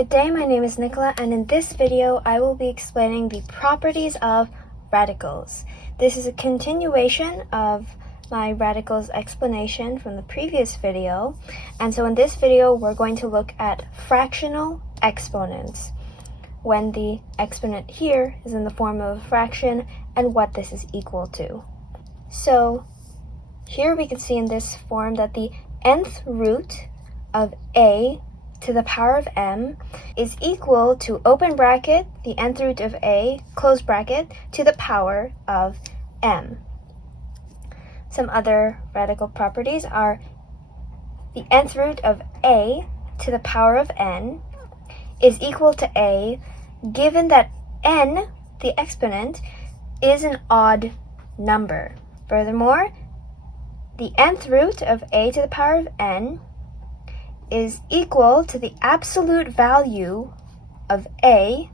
Good day, my name is Nicola, and in this video I will be explaining the properties of radicals. This is a continuation of my radicals explanation from the previous video, and so in this video we're going to look at fractional exponents, when the exponent here is in the form of a fraction and what this is equal to. So here we can see in this form that the nth root of a to the power of m is equal to, open bracket, the nth root of a, close bracket, to the power of m. Some other radical properties are the nth root of a to the power of n is equal to a given that n, the exponent, is an odd number. Furthermore, the nth root of a to the power of n is equal to the absolute value of a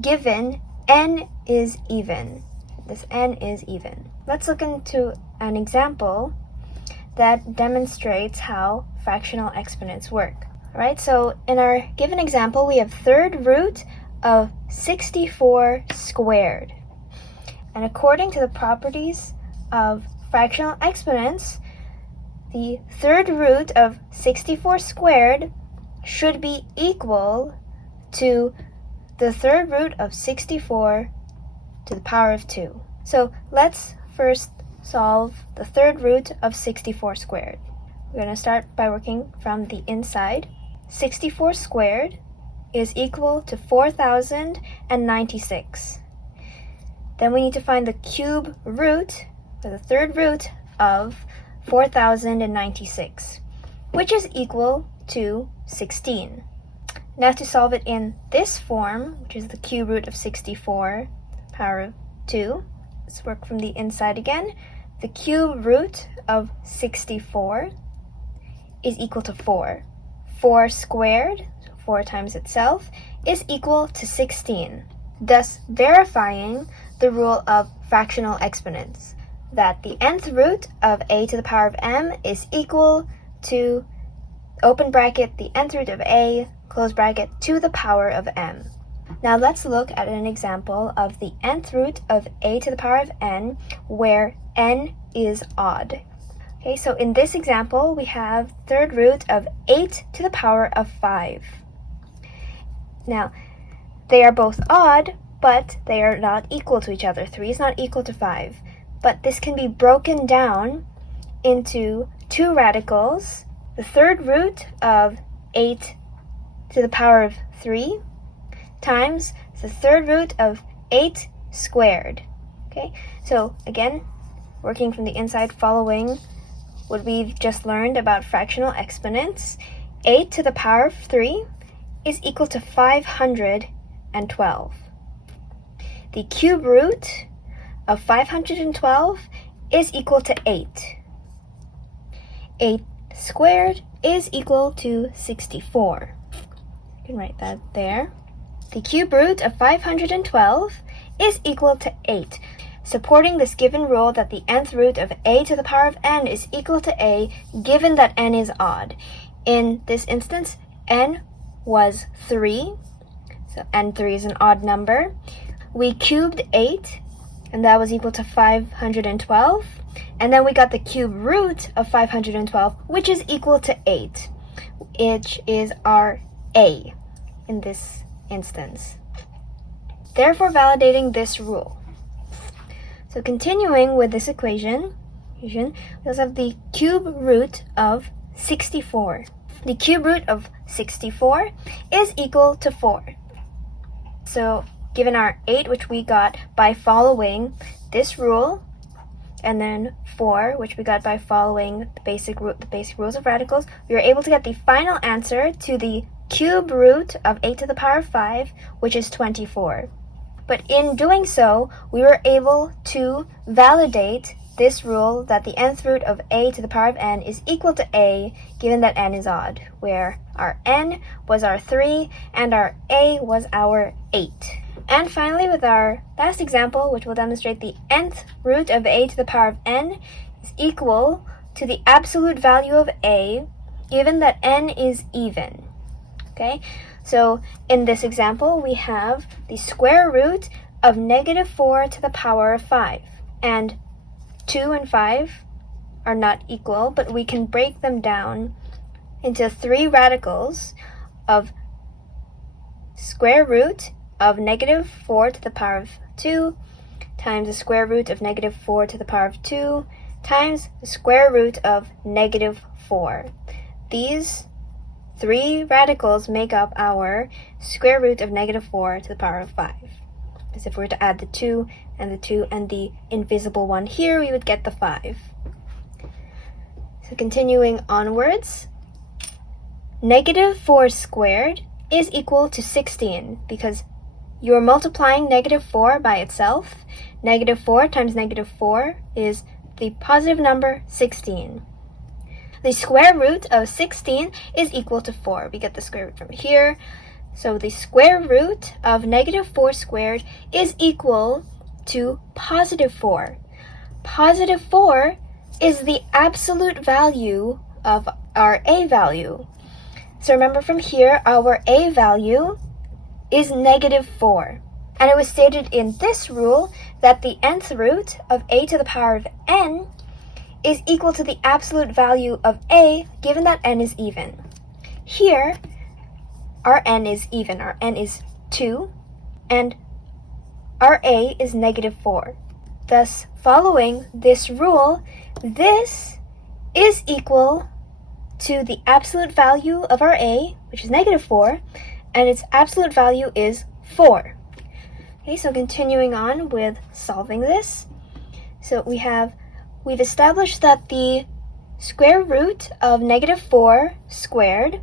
given n is even. This n is even. Let's look into an example that demonstrates how fractional exponents work. Alright, so in our given example, we have third root of 64 squared. And according to the properties of fractional exponents, the third root of 64 squared should be equal to the third root of 64 to the power of 2. So let's first solve the third root of 64 squared. We're going to start by working from the inside. 64 squared is equal to 4,096. Then we need to find the cube root, or the third root of 4,096, which is equal to 16. Now to solve it in this form, which is the cube root of 64, power of 2, let's work from the inside again. The cube root of 64 is equal to 4. 4 squared, so 4 times itself, is equal to 16, thus verifying the rule of fractional exponents, that the nth root of a to the power of m is equal to, open bracket, the nth root of a, close bracket, to the power of m. Now let's look at an example of the nth root of a to the power of n where n is odd. Okay, so in this example we have third root of 8 to the power of 5. Now they are both odd, but they are not equal to each other. 3 is not equal to 5. But this can be broken down into two radicals, the third root of 8 to the power of 3 times the third root of 8 squared. Okay, so again, working from the inside, following what we've just learned about fractional exponents, 8 to the power of 3 is equal to 512. The cube root of 512 is equal to 8. 8 squared is equal to 64. You can write that there. The cube root of 512 is equal to 8, supporting this given rule that the nth root of a to the power of n is equal to a given that n is odd. In this instance, n was 3, so n3 is an odd number. We cubed 8, and that was equal to 512. And then we got the cube root of 512, which is equal to 8, which is our a in this instance, therefore validating this rule. So continuing with this equation, we also have the cube root of 64. The cube root of 64 is equal to 4. So given our 8, which we got by following this rule, and then 4, which we got by following the basic rules of radicals, we were able to get the final answer to the cube root of 8 to the power of 5, which is 24. But in doing so, we were able to validate this rule that the nth root of a to the power of n is equal to a, given that n is odd, where our n was our 3 and our a was our 8. And finally, with our last example, which will demonstrate the nth root of a to the power of n is equal to the absolute value of a, given that n is even. Okay, So in this example, we have the square root of negative 4 to the power of 5. And 2 and 5 are not equal, but we can break them down into 3 radicals of square root of negative 4 to the power of 2 times the square root of negative 4 to the power of 2 times the square root of negative 4. These 3 radicals make up our square root of negative 4 to the power of 5. As if we were to add the 2 and the 2 and the invisible one here, we would get the 5. So continuing onwards, negative 4 squared is equal to 16 because you're multiplying negative 4 by itself. Negative 4 times negative 4 is the positive number 16. The square root of 16 is equal to 4. We get the square root from here. So the square root of negative 4 squared is equal to positive 4. Positive 4 is the absolute value of our a value. So remember from here, our a value is negative 4. And it was stated in this rule that the nth root of a to the power of n is equal to the absolute value of a, given that n is even. Here, our n is even. Our n is 2, and our a is negative 4. Thus, following this rule, this is equal to the absolute value of our a, which is negative 4, and its absolute value is 4. Okay, so continuing on with solving this. So we've established that the square root of negative 4 squared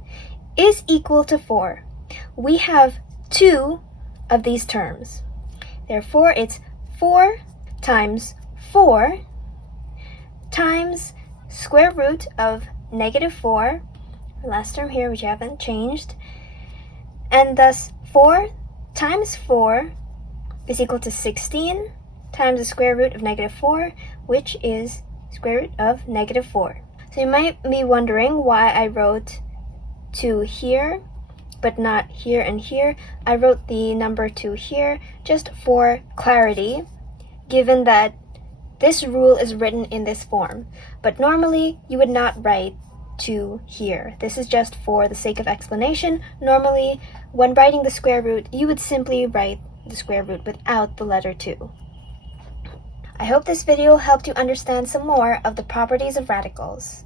is equal to 4. We have 2 of these terms. Therefore, it's 4 times 4 times square root of negative 4, the last term here which I haven't changed, and thus 4 times 4 is equal to 16 times the square root of negative 4, which is square root of negative 4. So you might be wondering why I wrote 2 here, but not here and here. I wrote the number 2 here just for clarity, given that this rule is written in this form. But normally, you would not write 2 here. This is just for the sake of explanation. Normally, when writing the square root, you would simply write the square root without the letter 2. I hope this video helped you understand some more of the properties of radicals.